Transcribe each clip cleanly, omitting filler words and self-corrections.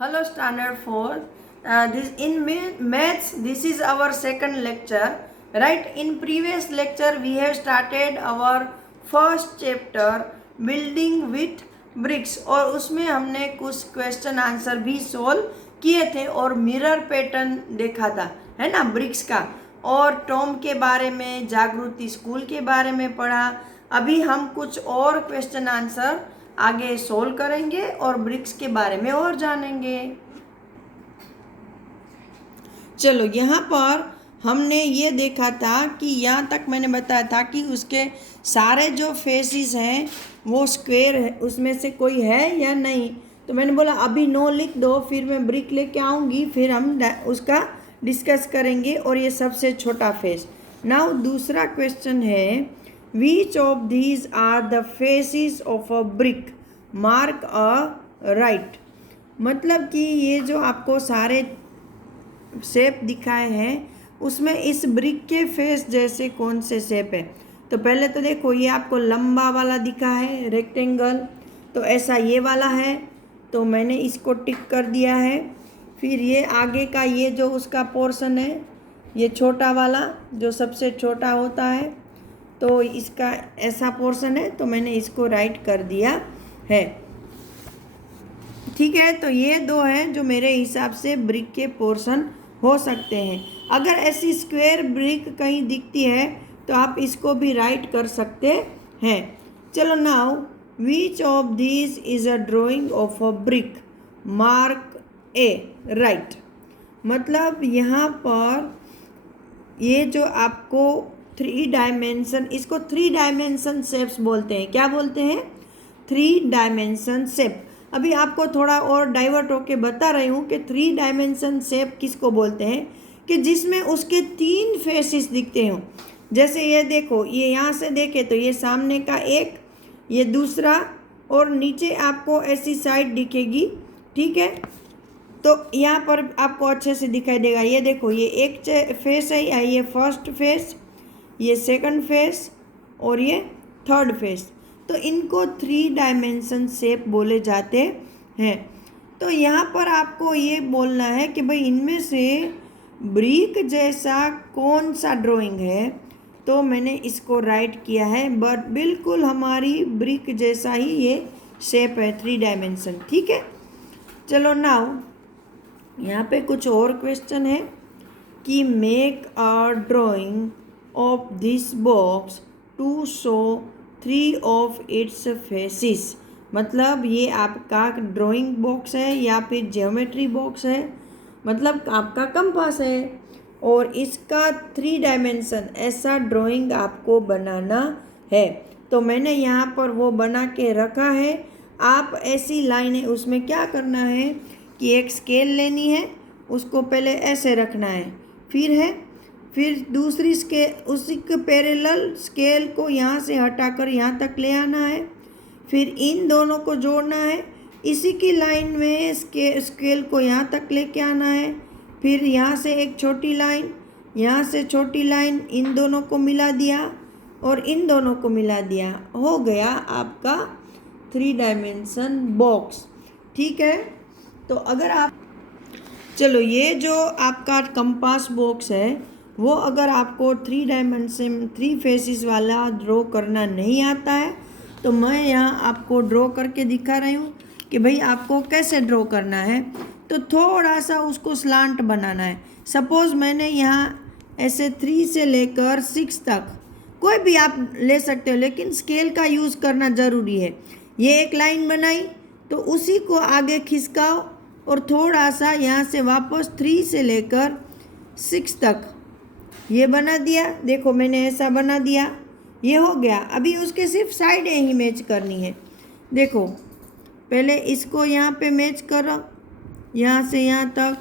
Hello, Standard 4. This in maths. This is our second lecture. Right. In previous lecture, we have started our first chapter, building with bricks. और उसमें हमने कुछ question answer भी solve किए थे और mirror pattern देखा था, है ना, ब्रिक्स का। और टॉम के बारे में, जागृति स्कूल के बारे में पढ़ा। अभी हम कुछ और क्वेश्चन आंसर आगे सोल्व करेंगे और ब्रिक्स के बारे में और जानेंगे। चलो, यहाँ पर हमने ये देखा था कि यहाँ तक मैंने बताया था कि उसके सारे जो फेसेस हैं वो स्क्वायर है, उसमें से कोई है या नहीं। तो मैंने बोला अभी नो लिख दो, फिर मैं ब्रिक लेके आऊँगी, फिर हम उसका डिस्कस करेंगे। और ये सबसे छोटा फेस। नाउ दूसरा क्वेश्चन है, Which of these are the faces of a brick? Mark a right. मतलब कि ये जो आपको सारे शेप दिखाए हैं उसमें इस ब्रिक के फेस जैसे कौन से शेप है। तो पहले तो देखो, ये आपको लंबा वाला दिखा है रेक्टेंगल, तो ऐसा ये वाला है, तो मैंने इसको टिक कर दिया है। फिर ये आगे का ये जो उसका पोर्शन है, ये छोटा वाला जो सबसे छोटा होता है, तो इसका ऐसा पोर्शन है, तो मैंने इसको राइट कर दिया है। ठीक है, तो ये दो हैं जो मेरे हिसाब से ब्रिक के पोर्शन हो सकते हैं। अगर ऐसी स्क्वायर ब्रिक कहीं दिखती है तो आप इसको भी राइट कर सकते हैं। चलो, now which of this is a drawing of a brick? Mark A right. मतलब यहाँ पर ये जो आपको 3 डायमेंशन, इसको 3 डायमेंशन शेप्स बोलते हैं। क्या बोलते हैं? 3 डायमेंशन शेप। अभी आपको थोड़ा और डाइवर्ट होके बता रही हूँ कि 3 डायमेंशन शेप किसको बोलते हैं, कि जिसमें उसके 3 फेसेस दिखते हों। जैसे ये देखो, ये यहाँ से देखे तो ये सामने का एक, ये दूसरा, और नीचे आपको ऐसी साइड दिखेगी। ठीक है, तो यहाँ पर आपको अच्छे से दिखाई देगा। ये देखो, ये एक फेस है, या ये फर्स्ट फेस, ये सेकंड फेस और ये थर्ड फेस। तो इनको 3 डायमेंशन शेप बोले जाते हैं। तो यहाँ पर आपको ये बोलना है कि भाई इनमें से ब्रिक जैसा कौन सा ड्राइंग है। तो मैंने इसको राइट किया है, बट बिल्कुल हमारी ब्रिक जैसा ही ये शेप है, 3 डायमेंशन। ठीक है, चलो नाउ यहाँ पे कुछ और क्वेश्चन है कि make a drawing of this box to show 3 of its faces. मतलब ये आपका ड्राइंग बॉक्स है या फिर ज्योमेट्री बॉक्स है, मतलब आपका कंपास है, और इसका 3 डायमेंशन ऐसा ड्राइंग आपको बनाना है। तो मैंने यहाँ पर वो बना के रखा है। आप ऐसी लाइनें, उसमें क्या करना है कि एक स्केल लेनी है, उसको पहले ऐसे रखना है, फिर दूसरी स्केल, उसी के पैरेलल स्केल को यहाँ से हटाकर यहाँ तक ले आना है, फिर इन दोनों को जोड़ना है, इसी की लाइन में स्केल को यहाँ तक लेके आना है, फिर यहाँ से एक छोटी लाइन, यहाँ से छोटी लाइन, इन दोनों को मिला दिया और इन दोनों को मिला दिया, हो गया आपका 3 डायमेंशन बॉक्स। ठीक है, तो अगर आप, चलो, ये जो आपका कंपास बॉक्स है वो अगर आपको 3 डायमेंशन 3 फेसेस वाला ड्रॉ करना नहीं आता है, तो मैं यहाँ आपको ड्रॉ करके दिखा रही हूँ कि भाई आपको कैसे ड्रॉ करना है। तो थोड़ा सा उसको स्लांट बनाना है। सपोज़ मैंने यहाँ ऐसे 3 से लेकर 6 तक कोई भी आप ले सकते हो, लेकिन स्केल का यूज़ करना ज़रूरी है। ये एक लाइन बनाई तो उसी को आगे खिसकाओ और थोड़ा सा यहाँ से वापस 3 से लेकर 6 तक ये बना दिया। देखो, मैंने ऐसा बना दिया, ये हो गया। अभी उसके सिर्फ साइडें ही मैच करनी है। देखो, पहले इसको यहाँ पे मैच करो, यहाँ से यहाँ तक,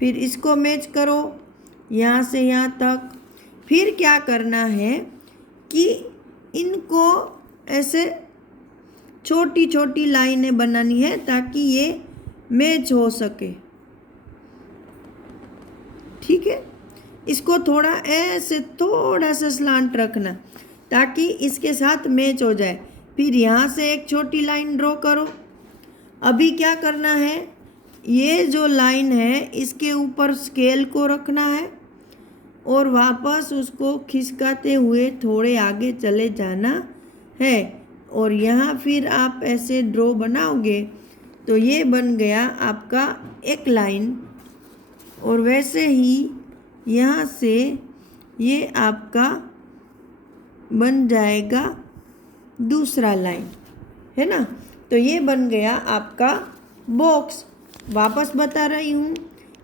फिर इसको मैच करो यहाँ से यहाँ तक। फिर क्या करना है कि इनको ऐसे छोटी छोटी लाइनें बनानी है ताकि ये मैच हो सके। ठीक है, इसको थोड़ा ऐसे थोड़ा सा स्लांट रखना ताकि इसके साथ मैच हो जाए। फिर यहाँ से एक छोटी लाइन ड्रॉ करो। अभी क्या करना है ये जो लाइन है इसके ऊपर स्केल को रखना है और वापस उसको खिसकाते हुए थोड़े आगे चले जाना है और यहाँ फिर आप ऐसे ड्रॉ बनाओगे तो ये बन गया आपका एक लाइन। और वैसे ही यहाँ से ये आपका बन जाएगा दूसरा लाइन, है ना। तो ये बन गया आपका बॉक्स। वापस बता रही हूँ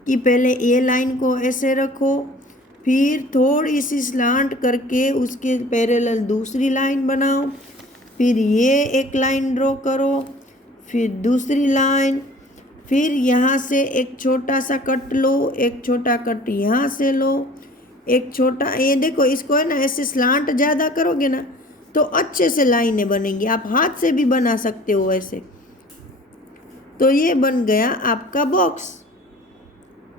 कि पहले ये लाइन को ऐसे रखो, फिर थोड़ी सी स्लांट करके उसके पैरेलल दूसरी लाइन बनाओ, फिर ये एक लाइन ड्रॉ करो, फिर दूसरी लाइन, फिर यहाँ से एक छोटा सा कट लो, एक छोटा कट यहाँ से लो, एक छोटा, ये देखो इसको है ना ऐसे स्लांट ज़्यादा करोगे ना तो अच्छे से लाइनें बनेंगी। आप हाथ से भी बना सकते हो ऐसे। तो ये बन गया आपका बॉक्स।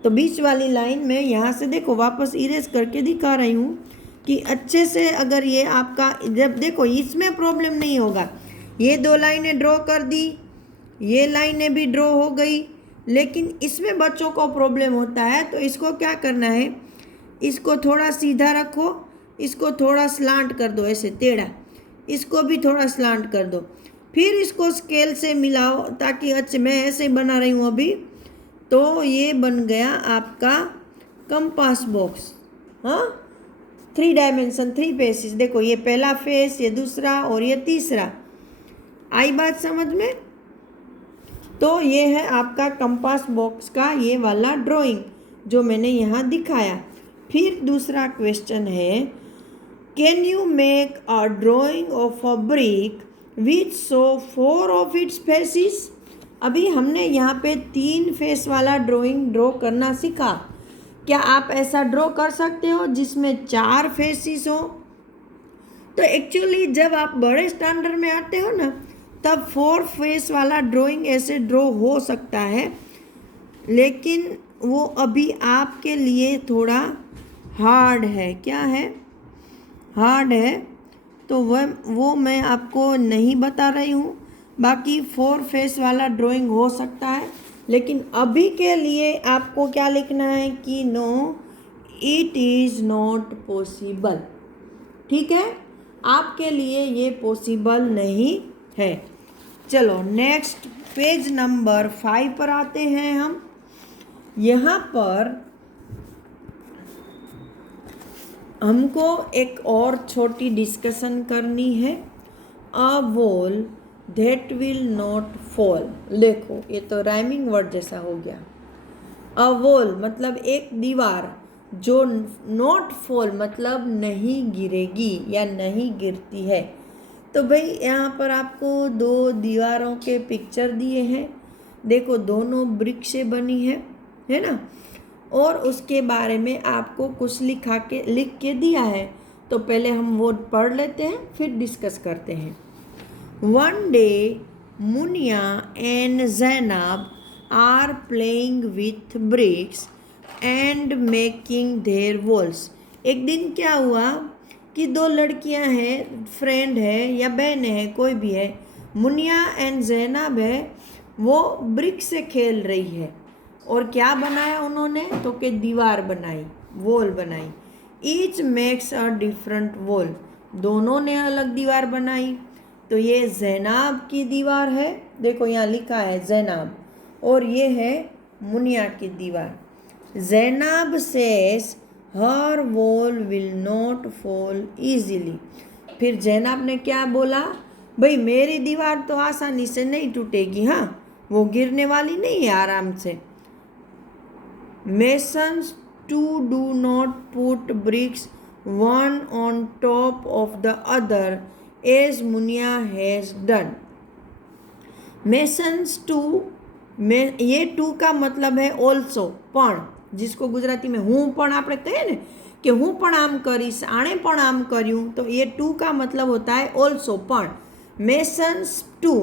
तो बीच वाली लाइन में यहाँ से देखो वापस इरेज करके दिखा रही हूँ कि अच्छे से अगर ये आपका, जब देखो इसमें प्रॉब्लम नहीं होगा। ये दो लाइनें ड्रॉ कर दी, ये लाइनें भी ड्रॉ हो गई, लेकिन इसमें बच्चों को प्रॉब्लम होता है। तो इसको क्या करना है, इसको थोड़ा सीधा रखो, इसको थोड़ा स्लांट कर दो ऐसे टेढ़ा, इसको भी थोड़ा स्लांट कर दो, फिर इसको स्केल से मिलाओ ताकि अच्छे, मैं ऐसे ही बना रही हूँ अभी। तो ये बन गया आपका कंपास बॉक्स। हाँ, 3 डायमेंशन 3 फेसेस। देखो ये पहला फेस, ये दूसरा और ये तीसरा। आई बात समझ में। तो ये है आपका कंपास बॉक्स का ये वाला ड्राइंग जो मैंने यहाँ दिखाया। फिर दूसरा क्वेश्चन है, can you make a drawing of a brick which show 4 of its faces. अभी हमने यहाँ पे 3 फेस वाला ड्राइंग ड्रॉ करना सीखा। क्या आप ऐसा ड्रॉ कर सकते हो जिसमें 4 फेसिस हो। तो एक्चुअली जब आप बड़े स्टैंडर्ड में आते हो ना तब 4 फेस वाला ड्राइंग ऐसे ड्रॉ हो सकता है, लेकिन वो अभी आपके लिए थोड़ा हार्ड है। क्या है, हार्ड है। तो वो मैं आपको नहीं बता रही हूँ। बाकी 4 फेस वाला ड्राइंग हो सकता है, लेकिन अभी के लिए आपको क्या लिखना है कि no it is not possible. ठीक है, आपके लिए ये पॉसिबल नहीं है। चलो नेक्स्ट पेज नंबर 5 पर आते हैं हम। यहाँ पर हमको एक और छोटी डिस्कशन करनी है। A wall that will not fall. देखो ये तो राइमिंग वर्ड जैसा हो गया। अ वॉल मतलब एक दीवार जो नॉट फॉल मतलब नहीं गिरेगी या नहीं गिरती है। तो भाई यहाँ पर आपको 2 दीवारों के पिक्चर दिए हैं। देखो दोनों ब्रिक से बनी है ना। और उसके बारे में आपको कुछ लिख के दिया है। तो पहले हम वो पढ़ लेते हैं फिर डिस्कस करते हैं। One day, Munia and Zainab are playing with bricks and making their walls. एक दिन क्या हुआ कि 2 लड़कियां हैं, फ्रेंड है या बहनें हैं, कोई भी है, मुनिया एंड जैनब है, वो ब्रिक से खेल रही है। और क्या बनाया उन्होंने, तो कि दीवार बनाई, वॉल बनाई। Each makes a different wall, दोनों ने अलग दीवार बनाई। तो ये जैनब की दीवार है, देखो यहाँ लिखा है जैनब, और ये है मुनिया की दीवार। Zainab says her wall will not fall easily. फिर जैनब ने क्या बोला, भाई मेरी दीवार तो आसानी से नहीं टूटेगी, हाँ वो गिरने वाली नहीं है आराम से। Masons too do not put bricks one on top of the other as Munia has done. Masons too, ये टू का मतलब है ऑल्सो, पण, जिसको गुजराती में હું પણ આપણે કહીએ ને કે હું પણ આમ કરીશ, આણે પણ આમ કર્યું, तो ये टू का मतलब होता है ऑल्सो, पण। मेसन्स टू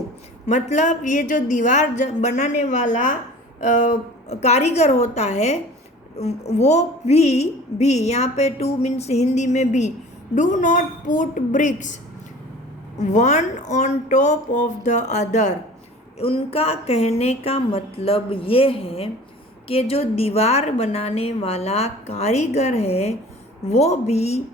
मतलब ये जो दीवार बनाने वाला कारीगर होता है वो भी यहाँ पे टू मीन्स हिंदी में भी, do not put bricks one on top of the other. उनका कहने का मतलब ये है कि जो दीवार बनाने वाला कारीगर है वो भी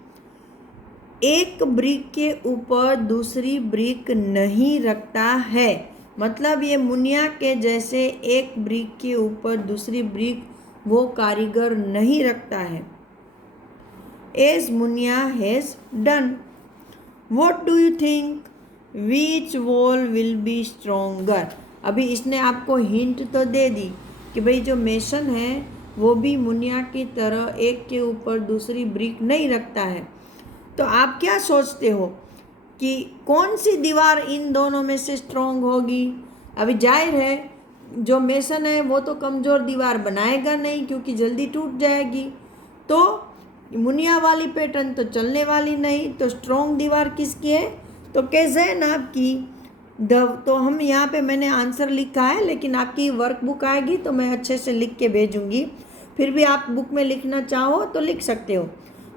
एक ब्रिक के ऊपर दूसरी ब्रिक नहीं रखता है। मतलब ये मुनिया के जैसे एक ब्रिक के ऊपर दूसरी ब्रिक वो कारीगर नहीं रखता है। As Munia has done, what do you think which wall will be stronger. अभी इसने आपको हिंट तो दे दी कि भाई जो मेसन है वो भी मुनिया की तरह एक के ऊपर दूसरी ब्रिक नहीं रखता है। तो आप क्या सोचते हो कि कौन सी दीवार इन दोनों में से स्ट्रोंग होगी। अभी जाहिर है जो मेसन है वो तो कमज़ोर दीवार बनाएगा नहीं क्योंकि जल्दी टूट जाएगी। तो मुनिया वाली पैटर्न तो चलने वाली नहीं, तो स्ट्रोंग दीवार किसकी है, तो ज़ैनब की। तो हम यहाँ पे मैंने आंसर लिखा है, लेकिन आपकी वर्कबुक आएगी तो मैं अच्छे से लिख के भेजूँगी। फिर भी आप बुक में लिखना चाहो तो लिख सकते हो।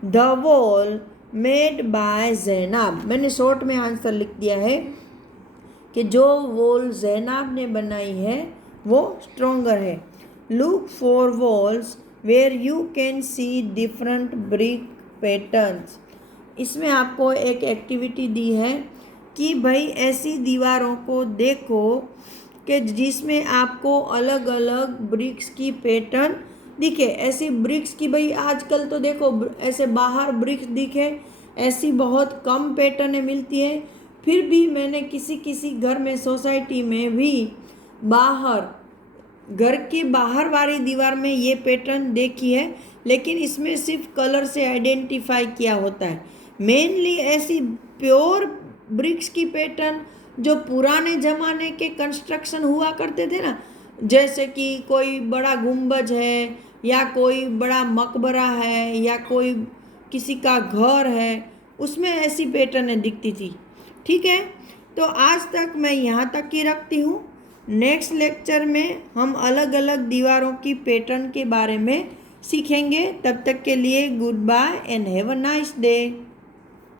The wall made by Zainab, मैंने शॉर्ट में आंसर लिख दिया है कि जो वॉल ज़ैनब ने बनाई है वो स्ट्रोंगर है। Look for walls where you can see different brick patterns. इसमें आपको एक एक्टिविटी दी है कि भाई ऐसी दीवारों को देखो कि जिसमें आपको अलग अलग ब्रिक्स की पैटर्न दिखे। ऐसी ब्रिक्स की भाई आजकल तो देखो ऐसे बाहर ब्रिक्स दिखे ऐसी बहुत कम पैटर्नें मिलती है। फिर भी मैंने किसी किसी घर में सोसाइटी में भी बाहर घर की बाहर वाली दीवार में ये पैटर्न देखी है, लेकिन इसमें सिर्फ कलर से आइडेंटिफाई किया होता है। मेनली ऐसी प्योर ब्रिक्स की पैटर्न जो पुराने ज़माने के कंस्ट्रक्शन हुआ करते थे ना, जैसे कि कोई बड़ा गुंबज है या कोई बड़ा मकबरा है या कोई किसी का घर है, उसमें ऐसी पैटर्नें दिखती थी। ठीक है, तो आज तक मैं यहाँ तक ही रखती हूँ। नेक्स्ट लेक्चर में हम अलग अलग दीवारों की पैटर्न के बारे में सीखेंगे। तब तक के लिए goodbye and have a nice day.